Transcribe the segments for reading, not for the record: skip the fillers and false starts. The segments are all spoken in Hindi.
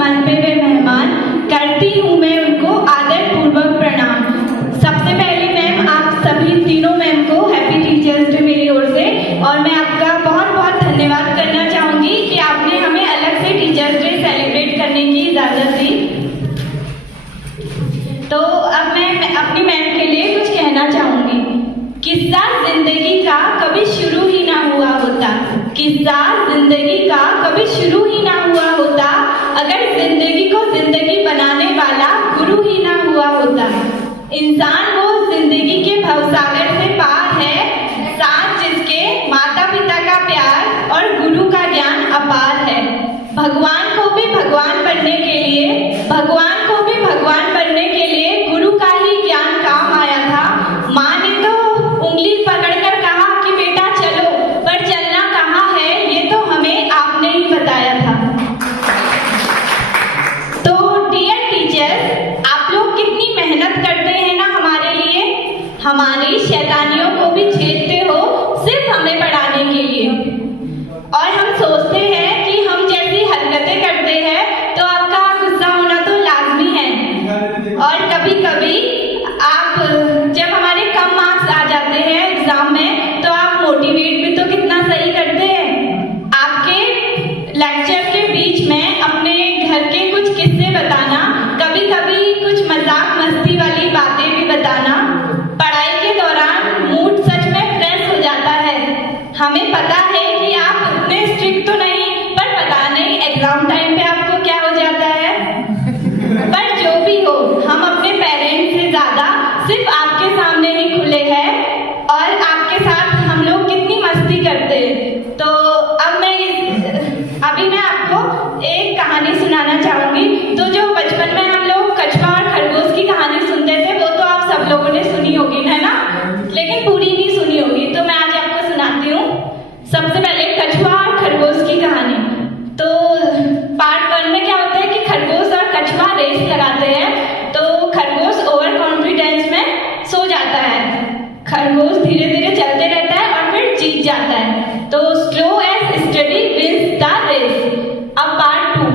आसमान पे वे मेहमान, करती हूँ मैं उनको आदर पूर्वक प्रणाम। सबसे पहले मैम आप सभी तीनों मैम को हैप्पी टीचर्स डे मेरी ओर से, और मैं आपका बहुत बहुत धन्यवाद करना चाहूँगी कि आपने हमें अलग से टीचर्स डे सेलिब्रेट करने की इजाज़त दी। तो अब मैं अपनी मैम के लिए कुछ कहना चाहूँगी। किस्सा जिंदगी का कभी शुरू ही ना हुआ होता, किस्सा जिंदगी का कभी शुरू ही ना हुआ होता, अगर जिंदगी को जिंदगी बनाने वाला गुरु ही ना हुआ होता। इंसान वो जिंदगी के भवसागर से पार है, साथ जिसके माता पिता का प्यार और गुरु का ज्ञान अपार है। भगवान को भी भगवान बनने के लिए, भगवान को भी भगवान बनने के लिए गुरु का ही ज्ञान काम आया था। माँ ने तो उंगली पकड़कर कहा कि बेटा चलो, पर चलना कहाँ है ये तो हमें आपने ही बताया था। तो डियर टीचर्स, आप लोग कितनी मेहनत करते हैं ना हमारे लिए, हमारी शैतानियों को भी झेलते हो सिर्फ हमें पढ़ाने के लिए। और हम सोचते हैं कि हम जैसी हरकतें करते हैं तो आपका गुस्सा होना तो लाजमी है। और कभी कभी आप जब हमारे कम मार्क्स आ जाते हैं एग्जाम में तो आप मोटिवेट भी तो कितना सही करते हैं। आपके लेक्चर के बीच में अपने घर के कुछ किस्से बताना, कभी कभी कुछ मजाक मस्ती वाली बातें भी बताना। पढ़ाई के दौरान मूड सच में फ्रेश हो जाता है। हमें पता है कि आप उतने स्ट्रिक्ट तो नहीं, पर पता नहीं एग्जाम टाइम पे आपको क्या हो जाता है। पर जो भी हो, हम अपने पेरेंट्स से ज्यादा सिर्फ आपके सामने ही खुले हैं और आपके साथ हम लोग कितनी मस्ती करते हैं। तो अब अभी मैं आपको एक कहानी सुनाना चाहूंगी। तो जो बचपन में हम लोग कछुआ और खरगोश की कहानी सुनते थे वो तो आप सब लोगों ने सुनी होगी है ना, लेकिन पूरी नहीं सुनी होगी, तो मैं आज आपको सुनाती हूँ। सबसे पहले कछुआ और खरगोश की कहानी। तो पार्ट 1 में क्या होता है कि खरगोश और कछुआ रेस लगाते हैं। तो खरगोश ओवर कॉन्फिडेंस में सो जाता है, खरगोश धीरे धीरे चलते रहता है और फिर जीत जाता है। तो slow and steady wins the race. अब पार्ट 2,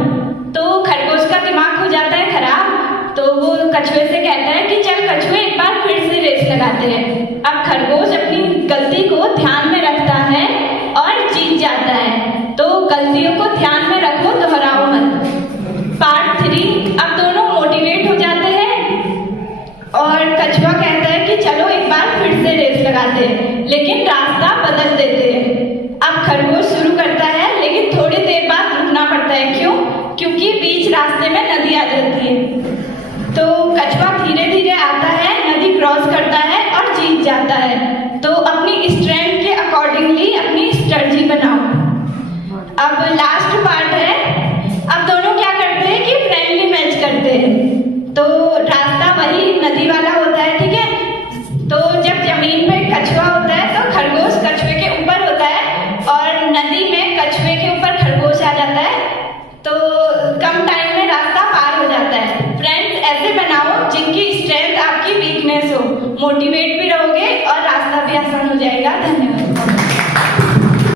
तो खरगोश का दिमाग हो जाता है खराब, तो वो कछुए से कहता है कि चल कछुए एक बार फिर से रेस लगाते हैं। अब खरगोश अपनी गलती को ध्यान में रखता है और जीत जाता है। तो गलतियों को ध्यान में रखो, दोहराओ मत। पार्ट 3, अब दोनों मोटिवेट हो जाते हैं और कछुआ कहता है कि चलो एक बार फिर से रेस लगाते हैं, लेकिन रास्ता बदल देते हैं। अब खरगोश शुरू करता है लेकिन थोड़ी देर बाद रुकना पड़ता है। क्यों? क्योंकि बीच रास्ते में नदी आ जाती है। तो कछुआ धीरे धीरे आता है, नदी क्रॉस करता है और जीत जाता है। तो अपनी स्ट्रेंथ के अकॉर्डिंगली अपनी स्ट्रेटजी बनाओ। अब लास्ट पार्ट है। अब दोनों क्या करते हैं कि फ्रेंडली मैच करते हैं। तो रास्ता वही नदी वाला होता है, ठीक है। तो जब जमीन पे कछुआ होता है तो खरगोश कछुए के ऊपर होता है और नदी में कछुए के ऊपर खरगोश आ जाता है। तो कम टाइम में रास्ता पार हो जाता है। फ्रेंड्स ऐसे बनाओ जिनकी स्ट्रेंथ आपकी वीकनेस हो, मोटिवेट